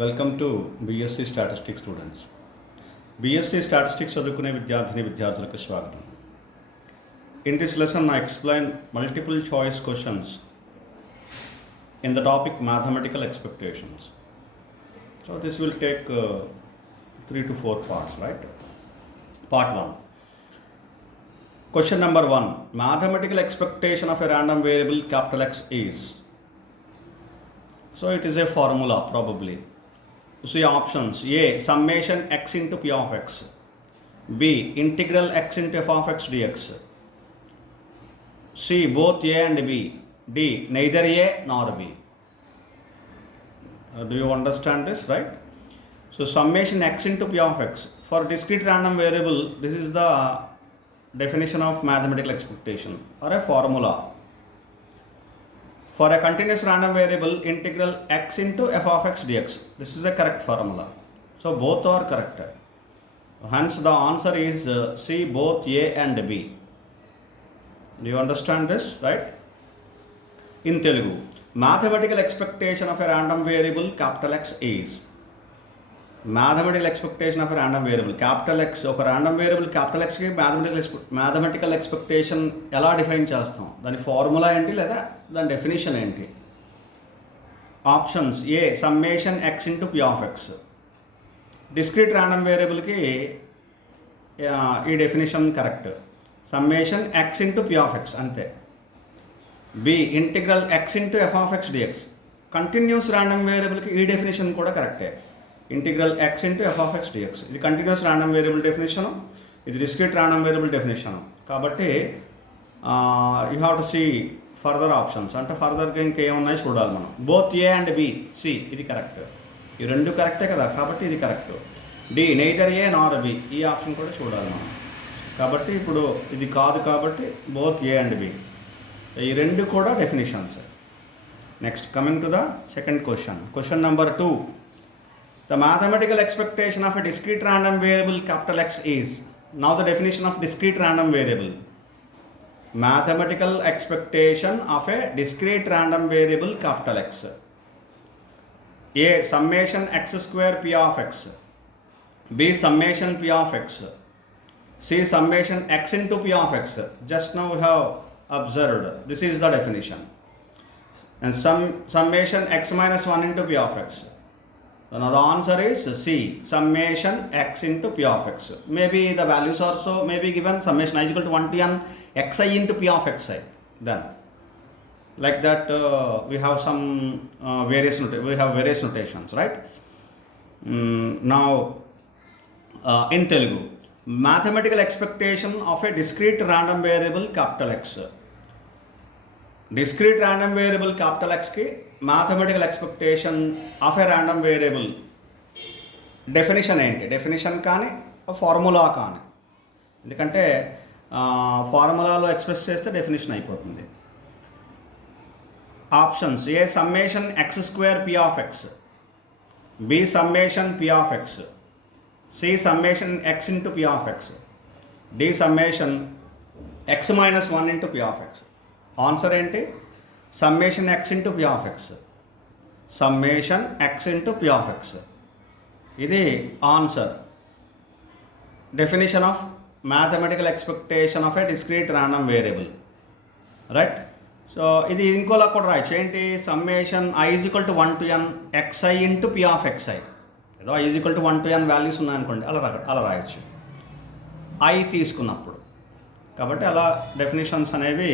Welcome to BSc statistics students. BSc statistics చదువుకునే విద్యార్థులకు స్వాగతం. In this lesson I explain multiple choice questions in the topic mathematical expectations. So this will take 3 to 4 parts, right? Part-1. Question number 1. Mathematical expectation of a random variable capital X is. So it is a formula probably. See options: A, summation x into p of x. B, integral x into f of x dx. C, both A and B. D, neither A nor B. Do you understand this, right? So summation x into p of x. For discrete random variable, this is the definition of mathematical expectation or a formula. For a continuous random variable, integral x into f of x dx. This is a correct formula. So both are correct. Hence the answer is C, both A and B. Do you understand this, right? In Telugu, mathematical expectation of a random variable capital X is. Mathematical expectation of a random variable capital X, ఒక random variable capital X కి mathematical expectation ఎలా define చేస్తాం, దాని formula ఏంటి లేదా దాని definition ఏంటి? Options: A, summation X into P of X. Discrete random వేరియబుల్కి ఈ definition correct, summation X into P of X అంతే. B, integral X into F of X DX. Continuous random వేరియబుల్కి ఈ డెఫినేషన్ కూడా కరెక్టే, integral X into F of X DX. ఇది continuous random variable definition, ఇది discrete random variable definition. కాబట్టి you have to see further options, అంటే ఫర్దర్గా ఇంకేమున్నాయి చూడాలి మనం. Both A and B, C, ఇది కరెక్ట్. ఈ రెండు కరెక్టే కదా, కాబట్టి ఇది కరెక్ట్. డి, నెయిదర్ ఏ నార్ బి, ఈ ఆప్షన్ కూడా చూడాలి మనం. కాబట్టి ఇప్పుడు ఇది కాదు, కాబట్టి బోత్ ఏ అండ్ బి, ఈ రెండు కూడా definitions. Next, coming to the second question. Question number 2. The mathematical expectation of a discrete random variable capital X is. Now the definition of discrete random variable. Mathematical expectation of a discrete random variable capital X. A, summation x square p of x. B, summation p of x. C, summation x into p of x. Just now we have observed, this is the definition. And summation x minus 1 into p of x. Now the answer is C, summation x into p of x. Maybe the values also may be given, summation I is equal to 1 to n xi into p of xi. Then like that we have some various notations, right? Now in Telugu, mathematical expectation of a discrete random variable capital X. Discrete random variable capital X ki mathematical expectation of a random variable definition ఏంటి? Definition కానీ formula కానీ, ఎందుకంటే ఫార్ములాలో express చేస్తే definition అయిపోతుంది. Options: A, summation X square P of X. B, summation P of X. C, summation X into P of X. D, summation X minus 1 into P of X. Answer ఏంటి? Summation X into P of X. Summation X into P of X, ఇది answer. Definition of mathematical expectation of a discrete random variable, right? So ఇది ఇంకోలా కూడా రాయొచ్చు. ఏంటి? Summation I is equal to 1 to n xi into P of xi. ఏదో I is equal to 1 to n values ఉన్నాయనుకోండి, అలా రాయొచ్చు ఐ తీసుకున్నప్పుడు. కాబట్టి అలా డెఫినేషన్స్ అనేవి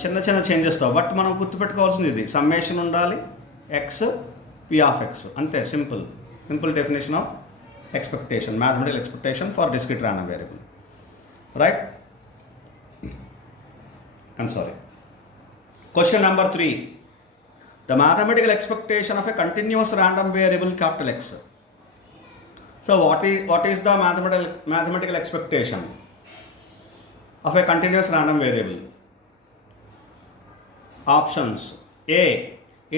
చిన్న చిన్న చేంజెస్తో, బట్ మనం గుర్తుపెట్టుకోవాల్సింది ఇది, సమ్మేషన్ ఉండాలి, ఎక్స్ పి ఆఫ్ ఎక్స్, అంతే. Simple definition of expectation, mathematical expectation for discrete random variable, right? I'm sorry. Question number 3. The mathematical expectation of a continuous random variable capital X. So what is the mathematical expectation of a continuous random variable? Options: A,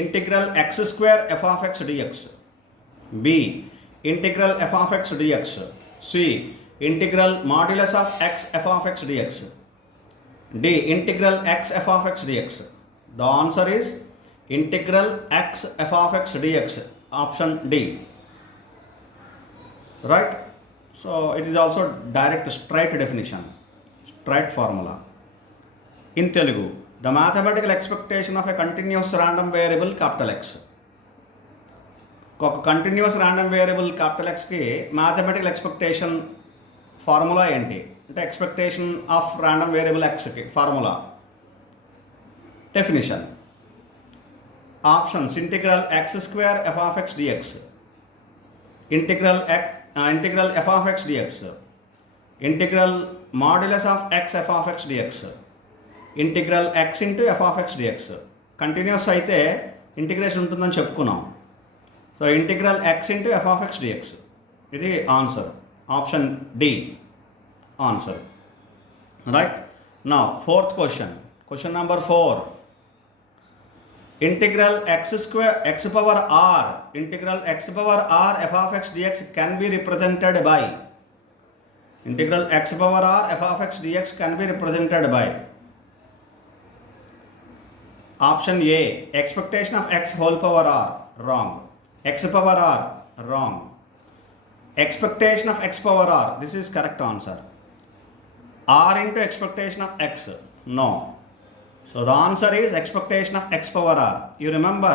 integral x square f of x dx. B, integral f of x dx. C, integral modulus of x f of x dx. D, integral x f of x dx. The answer is integral x f of x dx. option D, right? So it is also direct straight definition, straight formula. In Telugu, the mathematical expectation of a continuous random variable capital X. ఒక continuous random variable capital ఎక్స్కి mathematical expectation formula ఏంటి అంటే expectation of random variable ఎక్స్కి formula definition options integral X square F of X DX, integral F of X DX, integral modulus of X F of X DX, integral X into F of X DX. Continuous అయితే integration ఉంటుందని చెప్పుకున్నాం. So integral X into F of X DX, ఇది answer. Option D answer, right? నా fourth question number 4. Integral X square x power r, integral x power r f of X dx can be represented by, integral x power r f of X dx can be represented by option A expectation of x whole power r, wrong. X power r, wrong. Expectation of x power r, this is correct answer. R into expectation of x, no. So the answer is expectation of x power r. You remember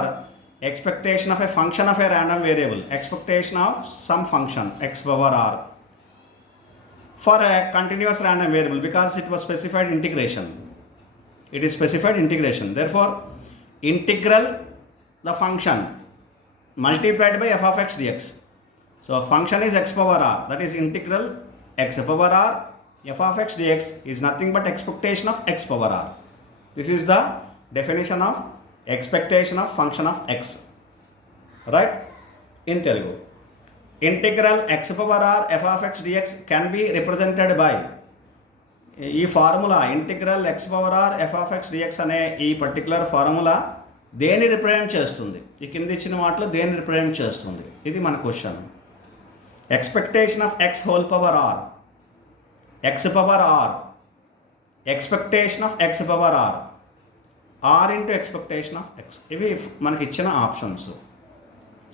expectation of a function of a random variable, expectation of some function x power r for a continuous random variable, because it was specified integration. It is specified integration. Therefore, integral the function multiplied by f of x dx. So function is x power r, that is integral x power r f of x dx is nothing but expectation of x power r. This is the definition of expectation of function of x, right? In Telugu, integral x power r f of x dx can be represented by ఈ formula integral x power r f of x dx అనే ఈ particular formula దేన్ని represent చేస్తుంది? ఈ కింద ఇచ్చిన వాటిలో దేన్ని రిప్రజెంట్ చేస్తుంది? ఇది మన question. Expectation of x whole power r, x power r, expectation of x power r, r into expectation of x. ఇవి మనకి ఇచ్చిన ఆప్షన్స్.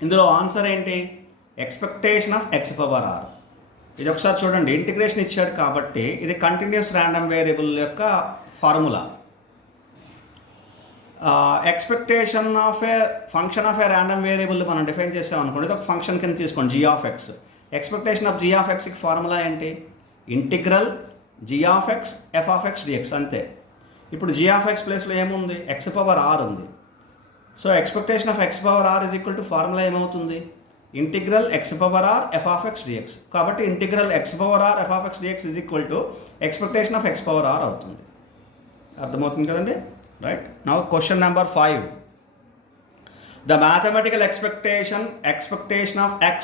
ఇందులో ఆన్సర్ ఏంటి? Expectation of x power r. ఇది ఒకసారి చూడండి, ఇంటిగ్రేషన్ ఇచ్చాడు కాబట్టి ఇది కంటిన్యూస్ ర్యాండమ్ వేరియబుల్ యొక్క formula. Expectation of a function of a random variable మనం డిఫైన్ చేసాం అనుకోండి, ఇది ఒక ఫంక్షన్ కింద తీసుకోండి g of x. Expectation of G of ఎక్స్కి ఫార్ములా ఏంటి? Integral g of X F of X dx, అంతే. ఇప్పుడు జీ ఆఫ్ ఎక్స్ ప్లేస్లో ఏముంది? ఎక్స్ పవర్ ఆర్ ఉంది. So expectation of x power r is equal to formula ఏమవుతుంది? Integral x power r f of X dx. కాబట్టి integral x power r f of X dx is equal to expectation of x power r అవుతుంది. అర్థమవుతుంది కదండి? Right? Now question number 5. The mathematical expectation of x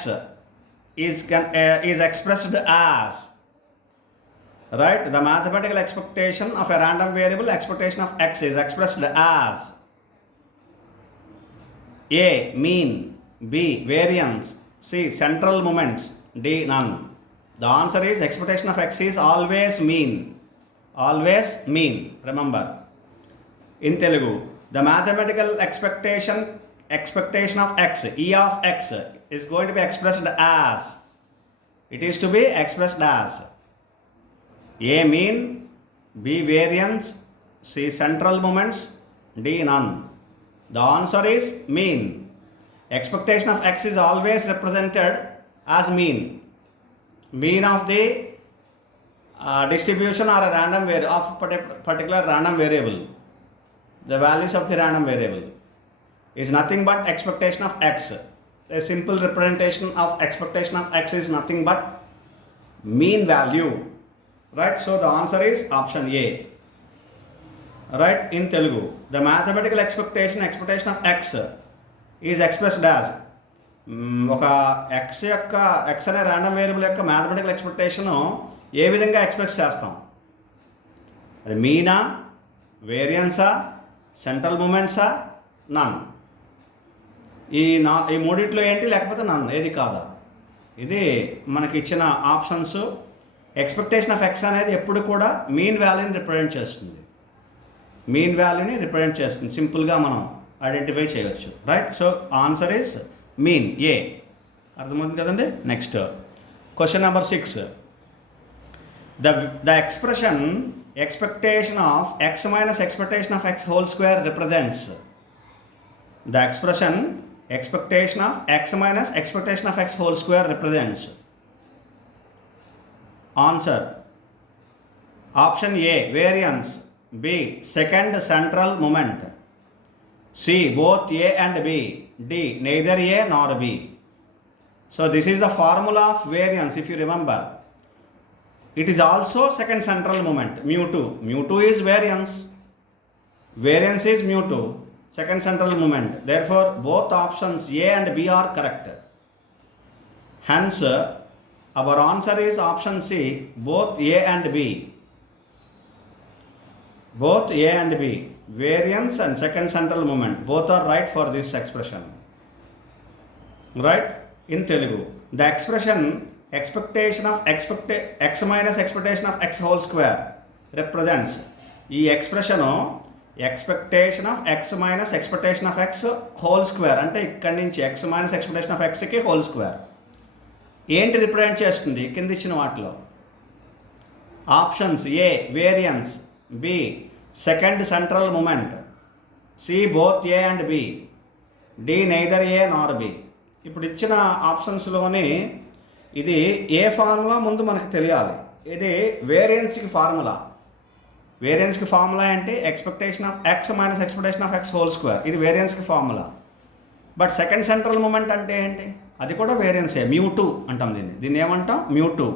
is expressed as, right? The mathematical expectation of a random variable expectation of x is expressed as A, mean, B, variance, C, central moments, D, none. The answer is expectation of x is always mean. Always mean, remember. In Telugu, the mathematical expectation of x, E of x, is going to be expressed as, it is to be expressed as A, mean, B, variance, C, central moments, D, none. The answer is mean. Expectation of x is always represented as mean. Mean of the distribution or a random of particular random variable. The values of the random variable is nothing but expectation of x. A simple representation of expectation of x is nothing but mean value, right? So the answer is option A, right? In Telugu, the mathematical expectation of x is expressed as ఒక x యొక్క x అనే random variable యొక్క mathematical expectation ఏ విధంగా ఎక్స్ప్రెస్ చేస్తాం? అది మీనా, వేరియన్సా, సెంట్రల్ మూమెంట్సా, నన్? ఈ మూడిట్లో ఏంటి? లేకపోతే నన్, ఏది కాదా? ఇది మనకి ఇచ్చిన ఆప్షన్స్. ఎక్స్పెక్టేషన్ ఆఫ్ ఎక్స్ అనేది ఎప్పుడు కూడా మీన్ వాల్యూని రిప్రజెంట్ చేస్తుంది. మీన్ వాల్యూని రిప్రజెంట్ చేస్తుంది. సింపుల్గా మనం ఐడెంటిఫై చేయవచ్చు, right? So answer is mean A. అర్థమవుతుంది కదండి. Next question number 6. The expression expectation of x minus expectation of x whole square represents. The expression expectation of x minus expectation of x whole square represents. Answer. Option A variance, B second central moment, C both A and B, D neither A nor B. So this is the formula of variance. If you remember, it is also second central moment, mu 2. Mu 2 is variance. Variance is mu 2, second central moment. Therefore, both options A and B are correct. Hence, our answer is option C, both A and B. Both A and B, variance and second central moment, both are right for this expression. Right? In Telugu, the expression expectation of x minus expectation of x whole square represents. ఈ expression expectation of x minus expectation of x whole square, అంటే ఇక్కడి నుంచి x minus expectation of ఎక్స్కి whole square ఏంటి represent చేస్తుంది? కింద ఇచ్చిన వాటిలో options A variance, B second central moment, C both A and B, D neither A nor B. ఇప్పుడు ఇచ్చిన ఆప్షన్స్లోని ఇది ఏ ఫార్ములా ముందు మనకు తెలియాలి. ఇది వేరియన్స్కి ఫార్ములా. వేరియన్స్కి ఫార్ములా అంటే expectation of x minus expectation of x whole square, ఇది వేరియన్స్కి formula. But second central moment అంటే ఏంటి? అది కూడా వేరియన్సే, mu 2 అంటాం దీన్ని ఏమంటాం? mu 2.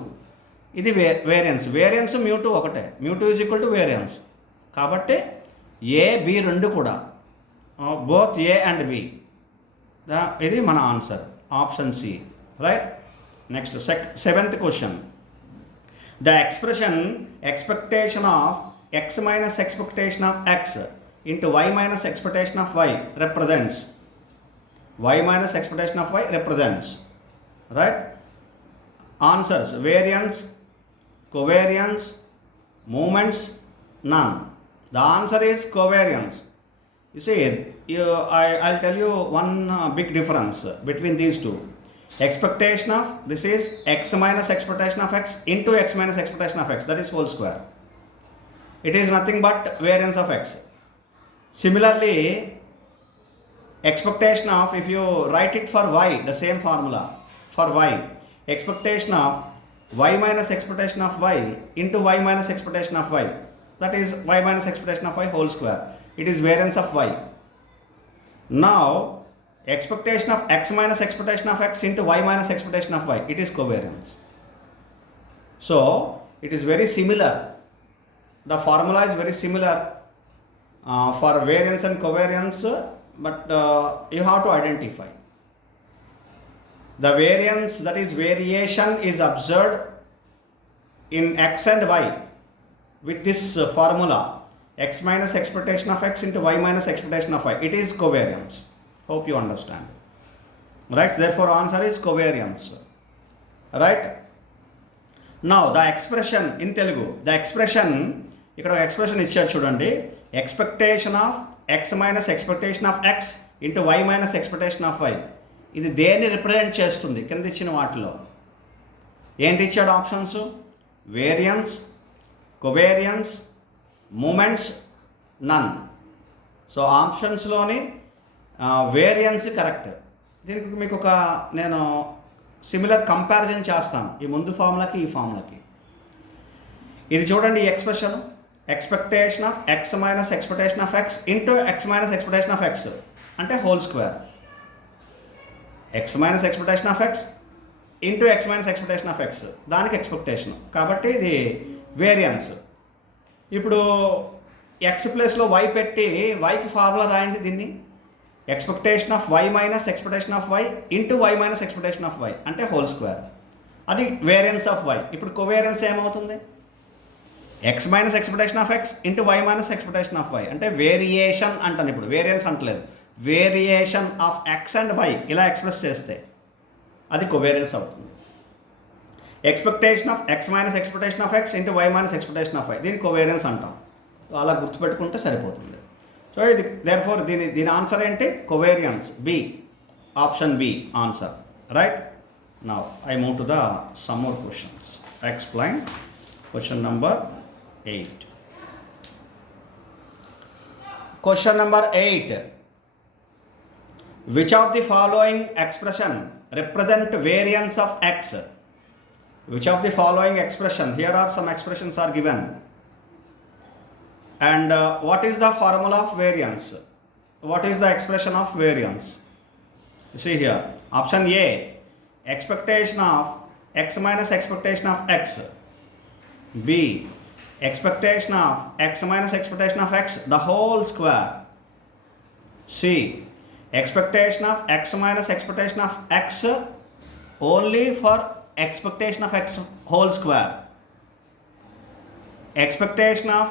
ఇది వేరియన్స్ mu 2 ఒకటే, mu 2 ఈజ్ ఈక్వల్ టు వేరియన్స్. కాబట్టి ఏ బి రెండు కూడా బోత్ ఏ అండ్ బి, ఇది మన answer option C. Right. Next 7th question. The expression expectation of x minus expectation of x into y minus expectation of y represents. Y minus expectation of y represents. Right? Answers: variance, covariance, moments, none. The answer is covariance. You see, I'll tell you one big difference between these two. Expectation of this is x minus expectation of x into x minus expectation of x, that is whole square. It is nothing but variance of x. Similarly, expectation of, if you write it for y, the same formula for y, expectation of y minus expectation of y into y minus expectation of y, that is y minus expectation of y whole square. It is variance of y. Now, expectation of x minus expectation of x into y minus expectation of y, it is covariance. So, it is very similar. The formula is very similar for variance and covariance, but you have to identify. The variance, that is variation, is observed in x and y with this formula, x minus expectation of x into y minus expectation of y. It is covariance. Hope you understand. Right? Therefore, answer is covariance. Right? Now, the expression in Telugu, the expression, ఇక్కడ ఒక expression ఇచ్చారు చూడండి. Expectation of x minus expectation of x into y minus expectation of y, ఇది దేన్ని represent చేస్తుంది? కింద ఇచ్చిన వాటిలో ఏంటి ఇచ్చాడు options? Variance, covariance, moments, none. So ఆప్షన్స్లోని వేరియన్స్ కరెక్ట్. దీనికి మీకు ఒక నేను సిమిలర్ కంపారిజన్ చేస్తాను ఈ ముందు ఫార్ములాకి ఈ ఫార్ములాకి. ఇది చూడండి, ఈ expression expectation of x minus expectation of x into x minus expectation of x అంటే whole square. X minus expectation of x into x minus expectation of x, దానికి ఎక్స్పెక్టేషన్, కాబట్టి ఇది వేరియన్స్. ఇప్పుడు ఎక్స్ ప్లేస్లో వై పెట్టి వైకి ఫార్ములా రాయండి. దీన్ని expectation of y minus expectation of y into y minus expectation of y అంటే హోల్ స్క్వేర్, అది వేరియన్స్ ఆఫ్ వై. ఇప్పుడు కోవేరియన్స్ ఏమవుతుంది? X minus expectation of x into y minus expectation of y అంటే variation అంటాను. ఇప్పుడు variance అంటలేదు, variation of x and y ఇలా express చేస్తే అది కోవేరియన్స్ అవుతుంది. Expectation of x minus expectation of x into y minus expectation of y, దీన్ని కోవేరియన్స్ అంటాం. అలా గుర్తుపెట్టుకుంటే సరిపోతుంది. సో ఇది దేర్ఫోర్ దీని ఆన్సర్ ఏంటి? Covariance, B option B answer. Right? Now I move to the some more questions. Explain question number 8. Question number 8. Which of the following expression represent variance of x? Which of the following expression? Here are some expressions are given. And what is the formula of variance? What is the expression of variance? You see here. Option A, expectation of x minus expectation of x. B, expectation of x minus expectation of x the whole square. C, expectation of x minus expectation of x only for expectation of x whole square. Expectation of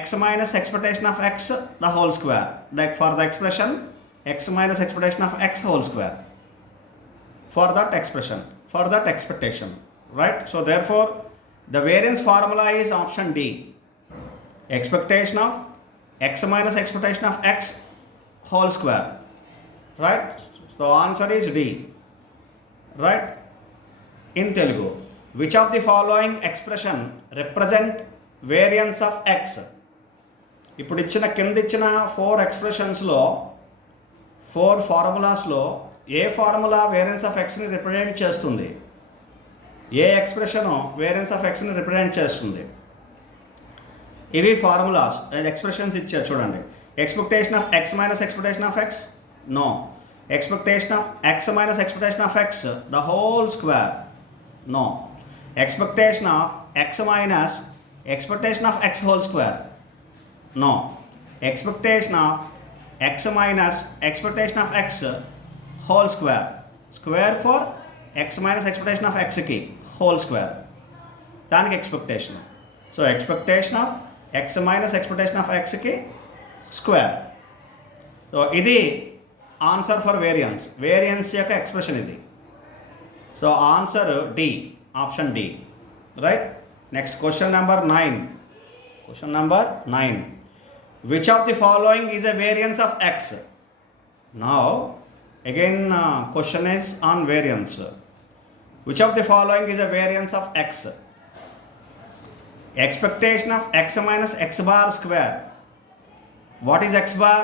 x minus expectation of x the whole square, like for the expression x minus expectation of x whole square, for that expression, for that expectation, right? So therefore the variance formula is option D, expectation of x minus expectation of x whole square, right? So answer is D, right? In Telugu, which of the following expression represent variance of x? ఇప్పుడు ఇచ్చిన కింద ఇచ్చిన 4 ఎక్స్ప్రెషన్స్లో 4 ఫార్ములాస్లో ఏ formula variance of ఎక్స్ని represent చేస్తుంది? ఏ ఎక్స్ప్రెషను వేరియన్స్ ఆఫ్ ఎక్స్ని రిప్రజెంట్ చేస్తుంది? ఇవి ఫార్ములాస్ ఎక్స్ప్రెషన్స్ ఇచ్చారు చూడండి. Expectation of x minus expectation of x, no. Expectation of x minus expectation of x the whole square, no. Expectation of x minus expectation of x whole square, no. Expectation of x minus expectation of x whole square, square for x minus expectation of x ki whole square, దానికి expectation. So expectation of x minus expectation of x ki square. So ఇది answer for variance, variance యొక్క expression ఇది. So answer D, option D, right. Next, question number 9. Question number 9. Which of the following is a variance of x? Now, again, question is on variance. Which of the following is a variance of x? Expectation of x minus x bar square. What is x bar?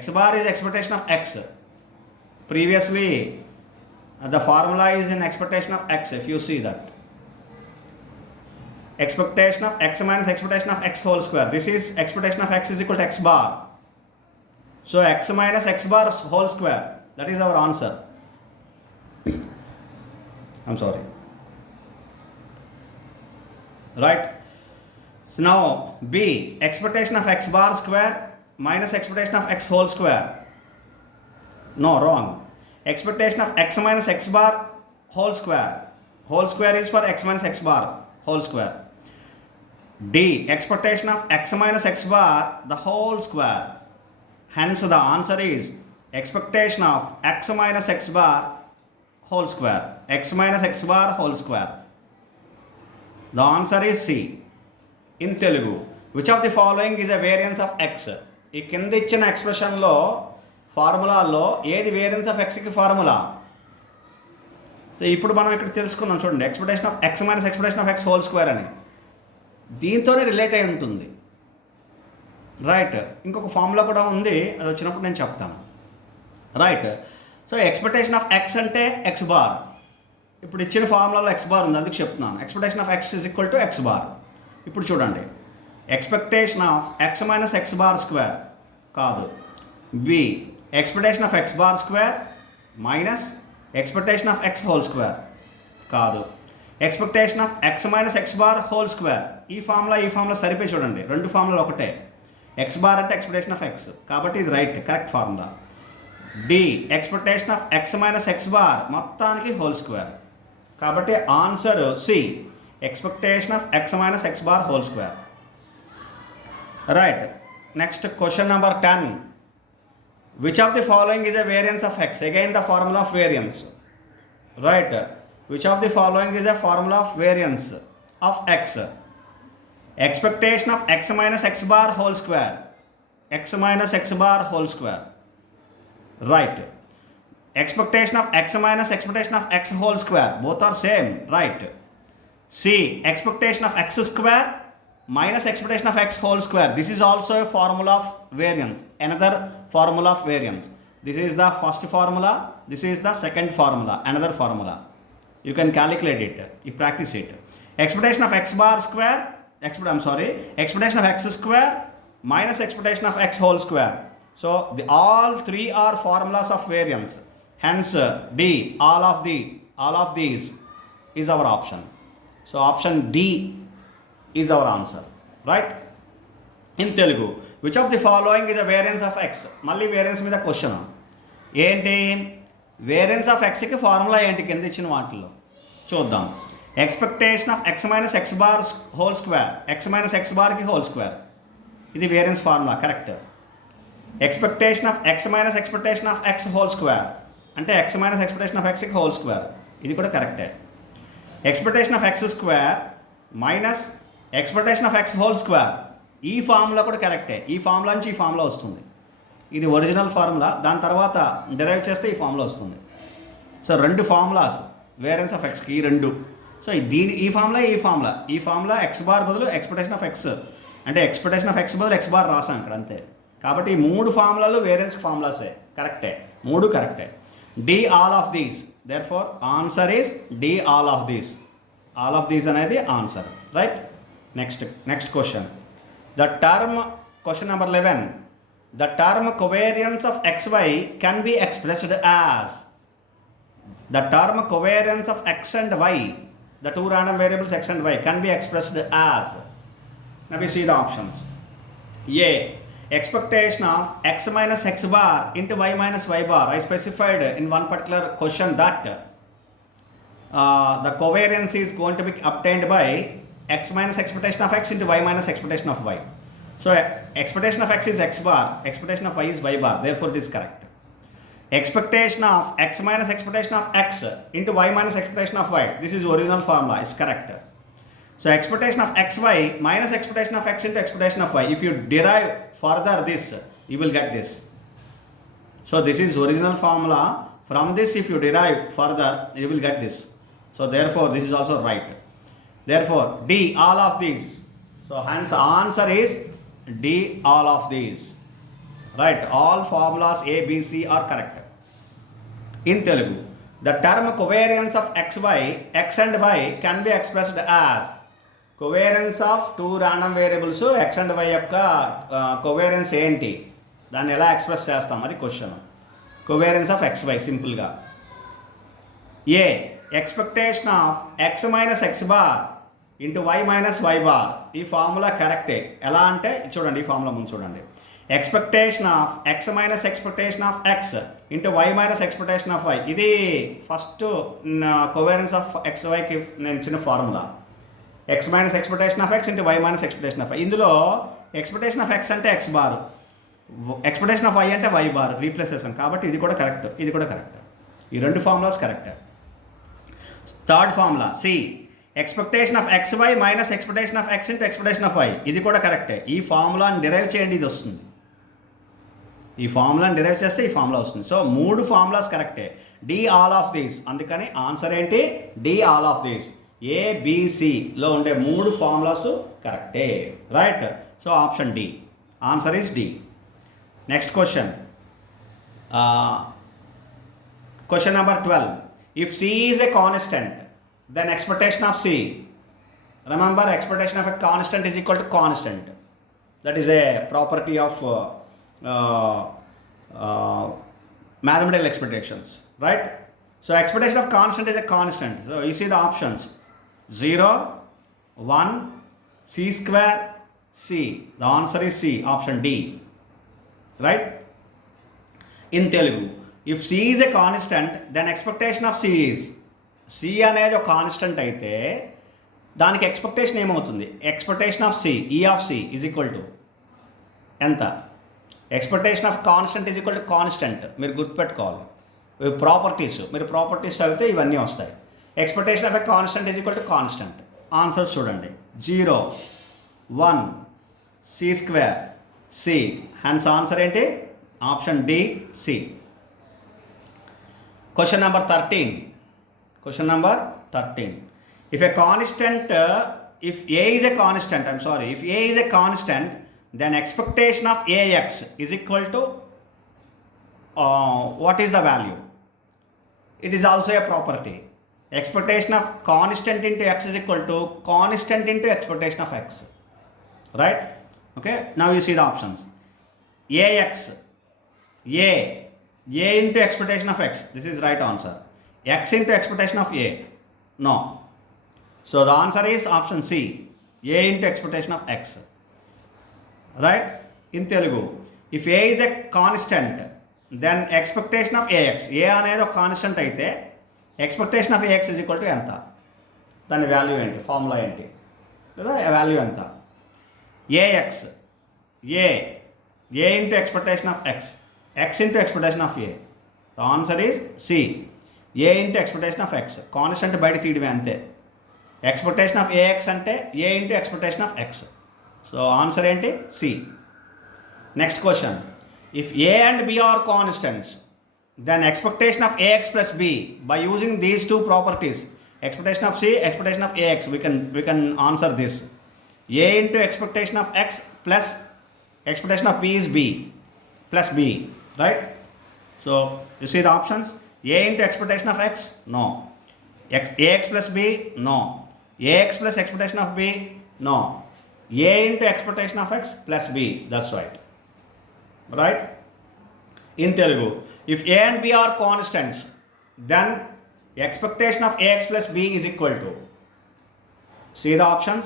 X bar is expectation of x. Previously, the formula is in expectation of x, if you see that. Expectation of x minus expectation of x whole square. This is expectation of x is equal to x bar. So x minus x bar whole square. That is our answer. I'm sorry. Right. So now B, expectation of x bar square minus expectation of x whole square. No, wrong. Expectation of x minus x bar whole square. Whole square is for x minus x bar whole square. D, expectation of x minus x bar the whole square. Hence the answer is expectation of x minus x bar whole square. X minus x bar whole square. The answer is C. In Telugu, which of the following is a variance of x? ఈ కింద ఇచ్చిన ఎక్స్ప్రెషన్లో ఫార్ములాల్లో ఏది variance of ఎక్స్కి formula? So ఇప్పుడు మనం ఇక్కడ తెలుసుకున్నాం చూడండి, expectation of x minus expectation of x whole square అని దీంతోనే రిలేట్ అయి ఉంటుంది, రైట్. ఇంకొక ఫార్ములా కూడా ఉంది, అది వచ్చినప్పుడు నేను చెప్తాను, right. So expectation of x అంటే ఎక్స్ బార్. ఇప్పుడు ఇచ్చిన ఫార్ములాలో ఎక్స్ బార్ ఉంది, అందుకు చెప్తున్నాను. Expectation of x is equal to x bar. ఇప్పుడు చూడండి, expectation of x minus x bar square కాదు. B, expectation of x bar square minus expectation of x whole square కాదు. Expectation of x minus x bar whole square. ఈ formula సరిపోయి చూడండి, రెండు ఫార్ములాలు ఒకటే. ఎక్స్ బార్ అంటే ఎక్స్పెక్టేషన్ ఆఫ్ ఎక్స్, కాబట్టి ఇది right, correct formula. D, expectation of x minus x bar మొత్తానికి హోల్ స్క్వేర్, కాబట్టి answer C, expectation of x minus x bar whole square, right. Next question number 10. Which of the following is a variance of x? Again the formula of variance, right. Which of the following is a formula of variance of x? Expectation of x minus x bar whole square. X minus x bar whole square, right. expectation of x minus expectation of x whole square, both are same, right? C, expectation of x square minus expectation of x whole square. This is also a formula of variance, another formula of variance. This is the first formula, this is the second formula, another formula. You can calculate it, you practice it. Expectation of x bar square, expectation of x square minus expectation of x whole square. So all three are formulas of variance. Hence D, all of these is our option. So option D is our answer, right? In Telugu, which of the following is a variance of x? Malli variance మీద question ఏంటి? Variance of ఎక్స్కి formula ఏంటి కింద ఇచ్చిన వాటిల్లో చూద్దాం. Expectation of x minus x bar whole square, x minus x బార్కి whole square, ఇది variance formula, correct. Expectation of x minus expectation of x whole square అంటే ఎక్స్ మైనస్ ఎక్స్పెక్టేషన్ ఆఫ్ ఎక్స్కి హోల్ స్క్వేర్, ఇది కూడా కరెక్టే. Expectation of x square minus expectation of x whole square, ఈ formula కూడా కరెక్టే. ఈ ఫార్ములా నుంచి ఈ ఫార్ములా వస్తుంది, ఇది ఒరిజినల్ ఫార్ములా, దాని తర్వాత డిరైవ్ చేస్తే ఈ ఫార్ములా వస్తుంది. సో రెండు ఫార్ములాస్ వేరియన్స్ ఆఫ్ ఎక్స్కి ఈ రెండు. సో ఈ ఫార్ములా ఎక్స్ బార్ బదులు ఎక్స్పెక్టేషన్ ఆఫ్ ఎక్స్ అంటే ఎక్స్పెక్టేషన్ ఆఫ్ ఎక్స్ బదులు ఎక్స్ బార్ రాసాం ఇక్కడ, అంతే. కాబట్టి ఈ మూడు ఫార్ములాలు వేరియన్స్ ఫార్ములాసే, కరెక్టే, మూడు కరెక్టే. D all of these, therefore answer is D all of these. All of these అనేది answer, right. Next question. The term, question number 11. The term covariance of xy can be expressed as, the term covariance of x and y, the two random variables x and y can be expressed as. Now we see the options. A, expectation of x minus x bar into y minus y bar. I specified in one particular question that the covariance is going to be obtained by x minus expectation of x into y minus expectation of y. So expectation of x is x bar, expectation of y is y bar, therefore it is correct. Expectation of x minus expectation of x into y minus expectation of y, this is original formula, is correct. So expectation of xy minus expectation of x into expectation of y, if you derive further this, you will get this. So this is original formula, from this if you derive further, you will get this. So therefore this is also right. Therefore D, all of these. So hence answer is D, all of these, right. All formulas A, B, C are correct. In Telugu, the term covariance of xy, x and y can be expressed as, covariance of two random variables x and y యొక్క covariance ఏంటి, దాన్ని ఎలా ఎక్స్ప్రెస్ చేస్తాం అది question. covariance of xy సింపుల్గా. A, expectation of x minus x bar into y minus y bar, ఈ formula కరెక్టే. ఎలా అంటే చూడండి, ఈ ఫార్ములా ముందు చూడండి. Expectation of x minus expectation of x into y minus expectation of y, ఇది ఫస్ట్ కోవేరెన్స్ ఆఫ్ ఎక్స్ వైకి నేను ఇచ్చిన formula. X minus expectation of x into y minus expectation of y. ఇందులో ఎక్స్పెక్టేషన్ ఆఫ్ ఎక్స్ అంటే x bar, expectation of y అంటే y bar, replace చేసాం. కాబట్టి ఇది కూడా కరెక్ట్, ఇది కూడా కరెక్ట్. ఈ రెండు formulas correct. Third formula C, expectation of x y minus expectation of x into expectation of y, ఇది కూడా కరెక్టే. ఈ ఫార్ములాని డిరైవ్ చేయండి, ఇది వస్తుంది. ఈ ఫార్ములాని డిరైవ్ చేస్తే ఈ ఫార్ములా వస్తుంది. సో మూడు ఫార్ములాస్ కరెక్టే. డి ఆల్ ఆఫ్ దీస్, అందుకని ఆన్సర్ ఏంటి డి ఆల్ ఆఫ్ దీస్. ఏబిసిలో ఉండే మూడు ఫార్ములాస్ కరెక్టే, right. So option D, answer is D. Next question, question number 12. If c is a constant, then expectation of C, remember expectation of a constant is equal to constant, that is a property of mathematical expectations, right. So expectation of constant is a constant. So you see the options 0, 1, C square, C. The answer is C, option D, right. In Telugu, if C is a constant, then expectation of C is, C అనేది ఒక constant అయితే దానికి expectation ఏమవుతుంది, expectation of C, E of C is equal to ఎంత, expectation of constant is equal to constant. మీరు గుర్తుపెట్టుకోవాలి, properties, మీరు properties చదివితే ఇవన్నీ వస్తాయి. Expectation of a constant is equal to constant. Answers చూడండి, 0, 1, C square, C. Hence answer ఏంటి, option D, C. Question number 13. Question number 13. If a constant, if A is a constant, if A is a constant, then expectation of AX is equal to what is the value? It is also a property. Expectation of constant into X is equal to constant into expectation of X. Right? Okay. Now you see the options. AX, A into expectation of X. This is right answer. X into expectation of A. No. So the answer is option C. A into expectation of X. Right? In Telugu, if A is a constant, then expectation of AX. A అనేది ఒక constant అయితే expectation of AX is equal to ఎంత? దాని వాల్యూ ఏంటి? ఫార్ములా ఏంటి? కదా వాల్యూ ఎంత? AX, A into expectation of X. X into expectation of A. The answer is C. A into expectation of X. Constant బయట తీయడమే అంతే. ఎక్స్పెక్టేషన్ ఆఫ్ AX అంటే A into expectation of X. So answer ఏంటి? C. Next question. If A and B are constants, then expectation of AX plus B, by using these two properties, expectation of C, expectation of AX, we can answer this. A into expectation of X plus expectation of B is B plus B, right? So you see the options. A into expectation of X, no. AX plus B, no. AX plus expectation of B, no. A into expectation of X plus B, that's right. Right? In Telugu, if A and B are constants, then expectation of AX plus B is equal to, see the options.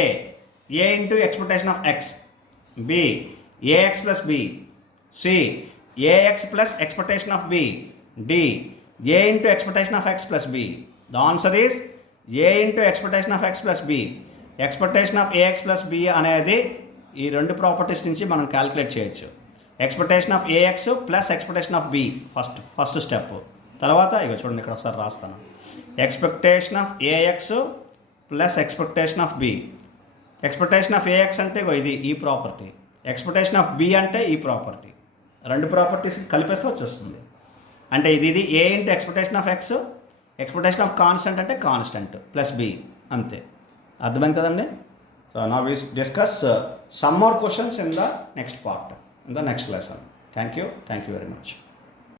A into expectation of X. B, AX plus B. C, AX plus expectation of B. D, A into expectation of X plus B. The answer is A into expectation of X plus B. Expectation of AX plus B అనేది ఈ రెండు ప్రాపర్టీస్ నుంచి మనం క్యాలిక్యులేట్ చేయొచ్చు. Expectation of AX plus expectation of B first step. తర్వాత ఇక చూడండి ఇక్కడ ఒకసారి రాస్తాను. Expectation of AX plus expectation of B. Expectation of AX అంటే ఇది ఈ ప్రాపర్టీ, ఎక్స్పెక్టేషన్ ఆఫ్ B అంటే ఈ ప్రాపర్టీ. రెండు ప్రాపర్టీస్ కలిపేస్తే వచ్చేస్తుంది. అంటే ఇది A into expectation of X, expectation of constant అంటే కాన్స్టెంట్ ప్లస్ B అంతే. అర్థమైంది కదండి? So now we discuss some more questions in the next part, in the next lesson. Thank you very much.